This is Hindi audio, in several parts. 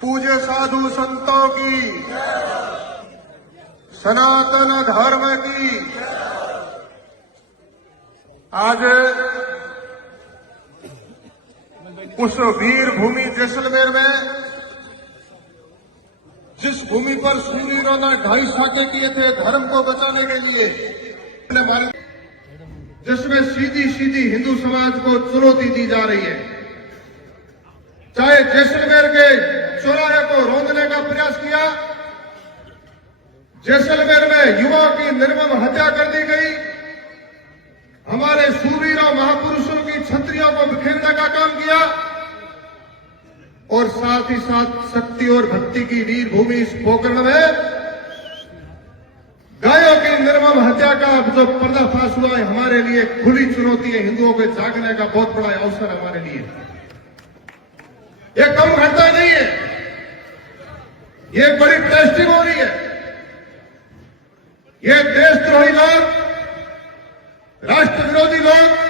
पूज्य साधु संतों की, सनातन धर्म की। आज उस वीर भूमि जैसलमेर में, जिस भूमि पर शूरवीरों ने 2.5 साके किए थे धर्म को बचाने के लिए, जिसमें सीधी सीधी हिंदू समाज को चुनौती दी जा रही है, चाहे जैसलमेर के चौराहे को रौंदने का प्रयास किया, जैसलमेर में युवाओं की निर्मम हत्या कर दी गई, हमारे शूरवीरों महापुरुषों की छत्रियों को बिखेरने का काम किया, और साथ ही साथ शक्ति और भक्ति की वीर भूमि इस पोखरण में गायों की निर्मम हत्या का जो पर्दाफाश हुआ है, हमारे लिए खुली चुनौती है। हिंदुओं के जागने का बहुत बड़ा अवसर हमारे लिए। यह कम घटना नहीं है, यह बड़ी टेस्टिमोनी है। ये देशद्रोही लोग, राष्ट्र विरोधी लोग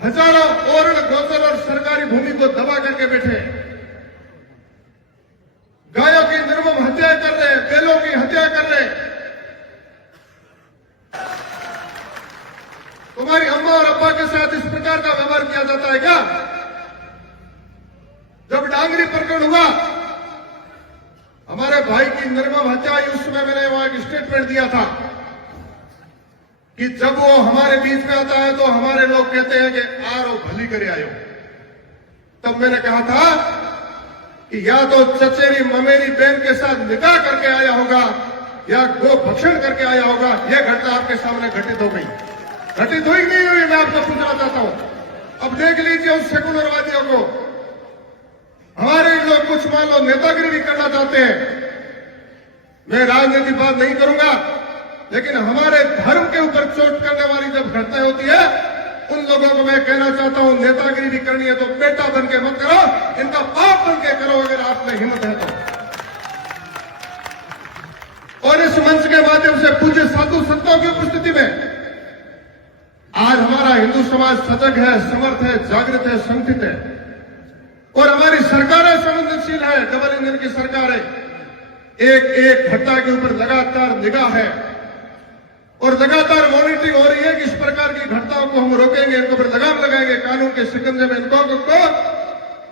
हजारों ओरण गोचर और सरकारी भूमि को दबा करके बैठे, गायों की निर्मम हत्या कर रहे हैं, बैलों की हत्या कर रहे हैं। तुम्हारी अम्मा और अब्बा के साथ इस प्रकार का व्यवहार किया जाता है क्या? जब डांगरी प्रकरण हुआ, हमारे भाई की निर्मम हत्या हुई, उस समय मैंने वहां एक स्टेटमेंट दिया था कि जब वो हमारे बीच में आता है तो हमारे लोग कहते हैं कि आरो भली करे आयो। तब मैंने कहा था कि या तो चचेरी ममेरी बहन के साथ निकाह करके आया होगा या गो भक्षण करके आया होगा। यह घटना आपके सामने घटित हो गई। घटित हुई नहीं हुई, मैं आपको पूछना चाहता हूं। अब देख लीजिए उन सेकुलरवादियों को। हमारे लोग कुछ मान लो नेतागिरी भी करना चाहते हैं। मैं राजनीति बात नहीं करूंगा, लेकिन हमारे धर्म के ऊपर चोट करने वाली जब घटनाएं होती है, उन लोगों को मैं कहना चाहता हूं, नेतागिरी भी करनी है तो बेटा बन के मत करो, इनका बाप बन के करो अगर आप में हिम्मत है तो। और इस मंच के माध्यम से पूज्य साधु संतों की उपस्थिति में आज हमारा हिंदू समाज सजग है, समर्थ है, जागृत है, संगठित है, और हमारी सरकारें संवेदनशील है। डबल इंजन की सरकार है। एक एक घटना के ऊपर लगातार निगाह है और लगातार मॉनिटरिंग हो रही है कि इस प्रकार की घटनाओं को हम रोकेंगे, इनके ऊपर लगाम लगाएंगे, कानून के शिकंजे में इनको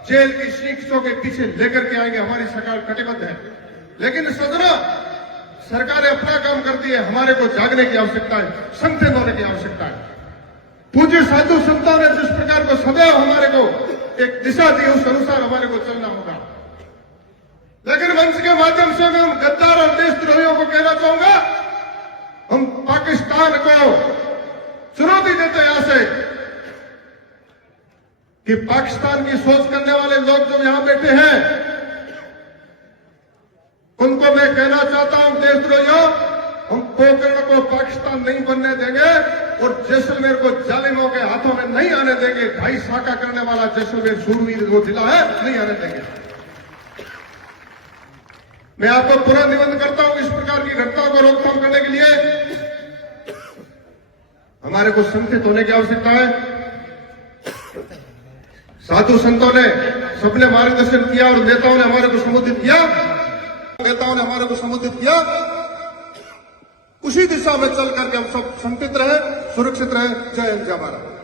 जेल की शीखों के पीछे लेकर के आएंगे। हमारी सरकार कटिबद्ध है। लेकिन सदना सरकारें अपना काम करती है, हमारे को जागने की आवश्यकता है, संगठित होने की आवश्यकता है। पूज्य साधु संतों ने जिस प्रकार को सदैव हमारे को एक दिशा दी, उस अनुसार हमारे को चलना होगा। लेकिन मंच के माध्यम से मैं उन गद्दार और देशद्रोहियों को कहना चाहूंगा, हम पाकिस्तान को चुनौती देते हैं यहां से कि पाकिस्तान की सोच करने वाले लोग जो यहां बैठे हैं, उनको मैं कहना चाहता हूं, देशद्रोहियों, हम पोखरण को पाकिस्तान नहीं बनने देंगे और जैसलमेर को जालिमों के हाथों में नहीं आने देंगे। 2.5 साका करने वाला जैसलमेर शूरवीर जो जिला है, नहीं आने देंगे। मैं आपको पूरा निवेदन करता हूं, इस प्रकार की घटनाओं को रोकथाम करने के लिए हमारे को संगठित होने की आवश्यकता है। साधु संतों ने सबने मार्गदर्शन किया और नेताओं ने हमारे को संबोधित किया, उसी दिशा में चल करके हम सब संगठित रहे, सुरक्षित रहे। जय हिंद, जय भारत।